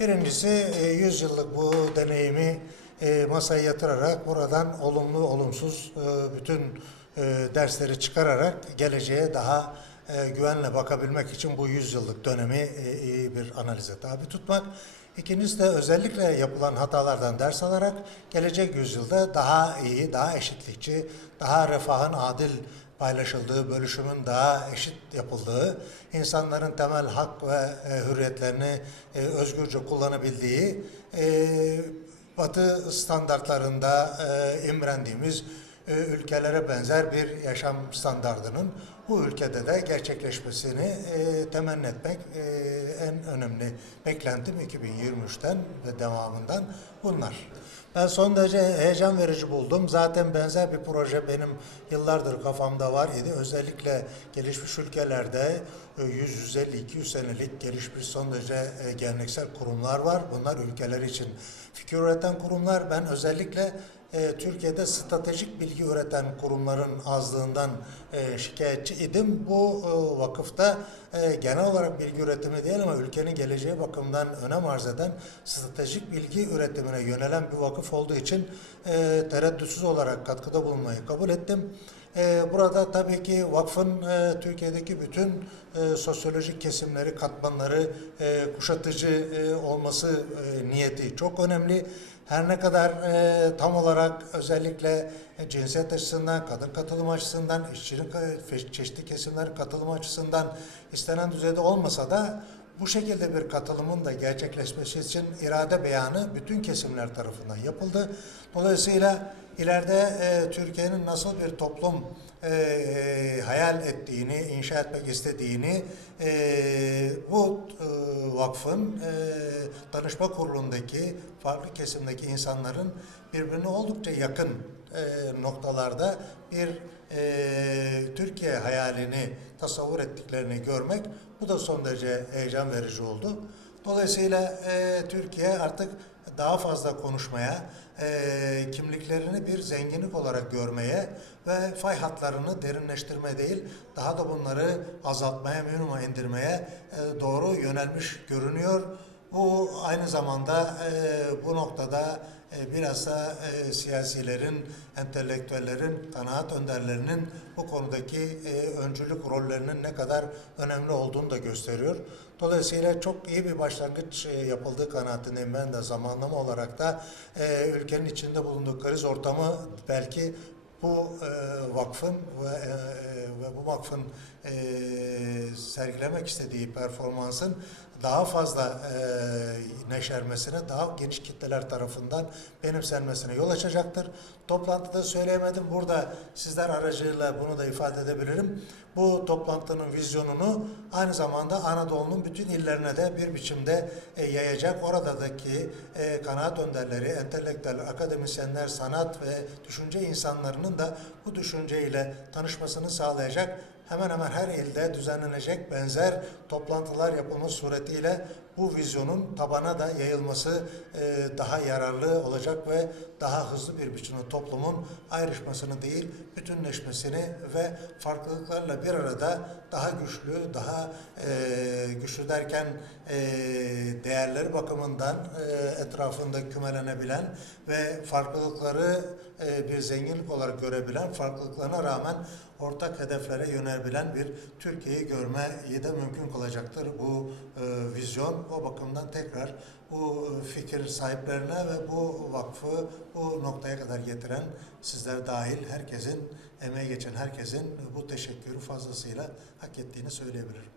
Birincisi e, 100 yıllık bu deneyimi e, masaya yatırarak buradan olumlu olumsuz e, bütün e, dersleri çıkararak geleceğe daha e, güvenle bakabilmek için bu 100 yıllık dönemi e, bir analize tabi tutmak. İkincisi de özellikle yapılan hatalardan ders alarak gelecek yüzyılda daha iyi, daha eşitlikçi, daha refahın adil paylaşıldığı, bölüşümün daha eşit yapıldığı, insanların temel hak ve e, hürriyetlerini e, özgürce kullanabildiği, e, Batı standartlarında e, imrendiğimiz e, ülkelere benzer bir yaşam standardının bu ülkede de gerçekleşmesini e, temenni etmek e, en önemli beklentim 2023'ten ve devamından bunlar. Ben son derece heyecan verici buldum. Zaten benzer bir proje benim yıllardır kafamda var idi. Özellikle gelişmiş ülkelerde e, 100-150-200 senelik gelişmiş son derece e, geleneksel kurumlar var. Bunlar ülkeler için fikir üreten kurumlar. Ben özellikle e, Türkiye'de stratejik bilgi üreten kurumların azlığından e, şikayetçi idim. Bu e, vakıfta e, genel olarak bilgi üretimi değil ama ülkenin geleceği bakımından önem arz eden stratejik bilgi üretimine yönelen bir vakıf olduğu için e, tereddütsüz olarak katkıda bulunmayı kabul ettim. E, burada tabii ki vakfın e, Türkiye'deki bütün e, sosyolojik kesimleri, katmanları e, kuşatıcı olması niyeti çok önemli. Her ne kadar tam olarak özellikle cinsiyet açısından, kadın katılım açısından, işçinin çeşitli kesimlerin katılım açısından istenen düzeyde olmasa da bu şekilde bir katılımın da gerçekleşmesi için irade beyanı bütün kesimler tarafından yapıldı. Dolayısıyla ileride e, Türkiye'nin nasıl bir toplum e, e, hayal ettiğini, inşa etmek istediğini e, bu e, vakfın e, danışma kurulundaki farklı kesimdeki insanların birbirine oldukça yakın e, noktalarda bir e, Türkiye hayalini tasavvur ettiklerini görmek bu da son derece heyecan verici oldu. Dolayısıyla e, Türkiye artık daha fazla konuşmaya, e, kimliklerini bir zenginlik olarak görmeye ve fay hatlarını derinleştirme değil, daha da bunları azaltmaya, minimuma indirmeye e, doğru yönelmiş görünüyor. Bu aynı zamanda e, bu noktada e, biraz da e, siyasilerin, entelektüellerin, kanaat önderlerinin bu konudaki e, öncülük rollerinin ne kadar önemli olduğunu da gösteriyor. Dolayısıyla çok iyi bir başlangıç e, yapıldığı kanaatindeyim ben de zamanlama olarak da e, ülkenin içinde bulunduğu kriz ortamı belki bu e, vakfın ve, e, ve bu vakfın e, sergilemek istediği performansın daha fazla e, neşermesine, daha geniş kitleler tarafından benimsenmesine yol açacaktır. Toplantıda söyleyemedim. Burada sizler aracılığıyla bunu da ifade edebilirim. Bu toplantının vizyonunu aynı zamanda Anadolu'nun bütün illerine de bir biçimde e, yayacak. Oradaki e, kanaat önderleri, entelektüeller, akademisyenler, sanat ve düşünce insanlarının da bu düşünceyle tanışmasını sağlayacak hemen hemen her ilde düzenlenecek benzer toplantılar yapılması suretiyle bu vizyonun tabana da yayılması e, daha yararlı olacak ve daha hızlı bir biçimde toplumun ayrışmasını değil, bütünleşmesini ve farklılıklarla bir arada daha güçlü, daha e, güçlü derken e, değerleri bakımından e, etrafında kümelenebilen ve farklılıkları e, bir zenginlik olarak görebilen, farklılıklarına rağmen ortak hedeflere yönelebilen bir Türkiye'yi görmeyi de mümkün kılacaktır bu e, vizyon. O bakımdan tekrar bu fikir sahiplerine ve bu vakfı bu noktaya kadar getiren sizler dahil herkesin, emeği geçen herkesin bu teşekkürü fazlasıyla hak ettiğini söyleyebilirim.